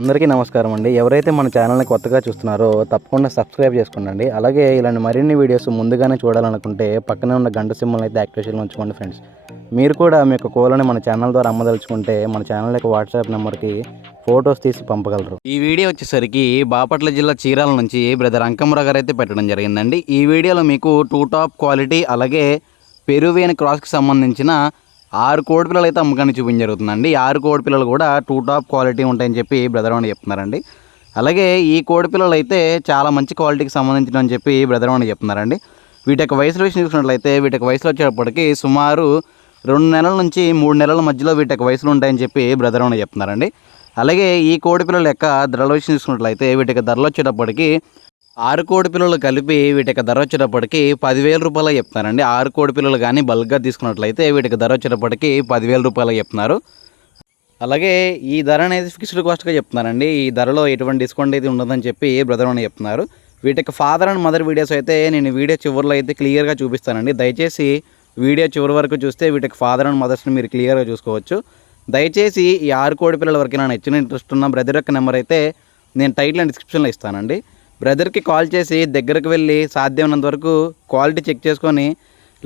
అందరికీ నమస్కారం అండి. ఎవరైతే మన ఛానల్ని కొత్తగా చూస్తున్నారో తప్పకుండా సబ్స్క్రైబ్ చేసుకోండి అలాగే ఇలాంటి మరిన్ని వీడియోస్ ముందుగానే చూడాలనుకుంటే పక్కనే ఉన్న గంట సింబల్ అయితే యాక్టివేషన్లో ఉంచుకోండి ఫ్రెండ్స్. మీరు కూడా మీ యొక్క కోలని మన ఛానల్ ద్వారా అమ్మదలుచుకుంటే మన ఛానల్ యొక్క వాట్సాప్ నెంబర్కి ఫొటోస్ తీసి పంపగలరు. ఈ వీడియో వచ్చేసరికి బాపట్ల జిల్లా చీరాల నుంచి బ్రదర్ అంకమరావు గారు అయితే పెట్టడం జరిగిందండి. ఈ వీడియోలో మీకు టూ టాప్ క్వాలిటీ అలాగే పెరువేని క్రాస్కి సంబంధించిన ఆరు కోడి పిల్లలు అయితే అమ్మకాన్ని చూపించడం జరుగుతుందండి. ఆరు కోడి పిల్లలు కూడా టూ టాప్ క్వాలిటీ ఉంటాయని చెప్పి బ్రదర్ అని చెప్తున్నారండి. అలాగే ఈ కోడి పిల్లలు అయితే చాలా మంచి క్వాలిటీకి సంబంధించిన అని చెప్పి బ్రదర్ అని చెప్తున్నారండి. వీటి యొక్క వయసులో విషయం చూసినట్లయితే వీటి యొక్క వయసులో వచ్చేటప్పటికి సుమారు రెండు నెలల నుంచి మూడు నెలల మధ్యలో వీటి యొక్క వయసులు ఉంటాయని చెప్పి బ్రదర్ అని చెప్తున్నారండి. అలాగే ఈ కోడి పిల్లల యొక్క ధరల విషయం చూసుకున్నట్లయితే వీటి యొక్క ధరలు వచ్చేటప్పటికి ఆరు కోడి పిల్లలు కలిపి వీటి యొక్క ధర వచ్చేటప్పటికి పదివేల రూపాయలు చెప్తున్నారండి. ఆరు కోడి పిల్లలు కానీ బల్క్గా తీసుకున్నట్లయితే వీటికి ధర వచ్చేటప్పటికి పదివేల రూపాయలు చెప్తున్నారు. అలాగే ఈ ధర అనేది ఫిక్స్డ్ కాస్ట్గా చెప్తున్నారండి. ఈ ధరలో ఎటువంటి డిస్కౌంట్ అయితే ఉండదని చెప్పి బ్రదర్ అని చెప్తున్నారు. వీటికి ఫాదర్ అండ్ మదర్ వీడియోస్ అయితే నేను వీడియో చివరిలో అయితే క్లియర్గా చూపిస్తానండి. దయచేసి వీడియో చివరి వరకు చూస్తే వీటికి ఫాదర్ అండ్ మదర్స్ని మీరు క్లియర్గా చూసుకోవచ్చు. దయచేసి ఈ ఆరు కోడి పిల్లల వరకు నా నచ్చిన ఇంట్రెస్ట్ ఉన్న బ్రదర్ యొక్క నెంబర్ అయితే నేను టైటిల్ అండ్ డిస్క్రిప్షన్లో ఇస్తానండి. బ్రదర్కి కాల్ చేసి దగ్గరకు వెళ్ళి సాధ్యమైనంత వరకు క్వాలిటీ చెక్ చేసుకొని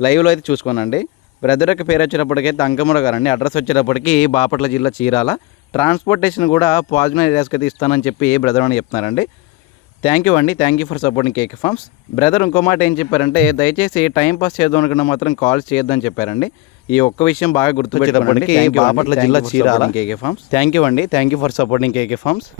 లైవ్లో అయితే చూసుకోనండి. బ్రదర్ యొక్క పేరు వచ్చేటప్పటికైతే అంకముడ గారండి. అడ్రస్ వచ్చేటప్పటికి బాపట్ల జిల్లా చీరాల. ట్రాన్స్పోర్టేషన్ కూడా పాజిటివ్ ఏరియాస్కి అయితే ఇస్తానని చెప్పి బ్రదర్ అని చెప్తున్నారండి. థ్యాంక్ యూ అండి. Thank you for supporting cake farms. Brother ఇంకో మాట ఏం చెప్పారంటే దయచేసి టైం పాస్ చేద్దాం అనుకున్న మాత్రం కాల్స్ చేయొద్దని చెప్పారండి. ఈ ఒక్క విషయం బాగా గుర్తుపెట్టేటప్పటికి బాపట్ల జిల్లా Chirala. KK farms. Thank you అండి. Thank you for supporting KK farms.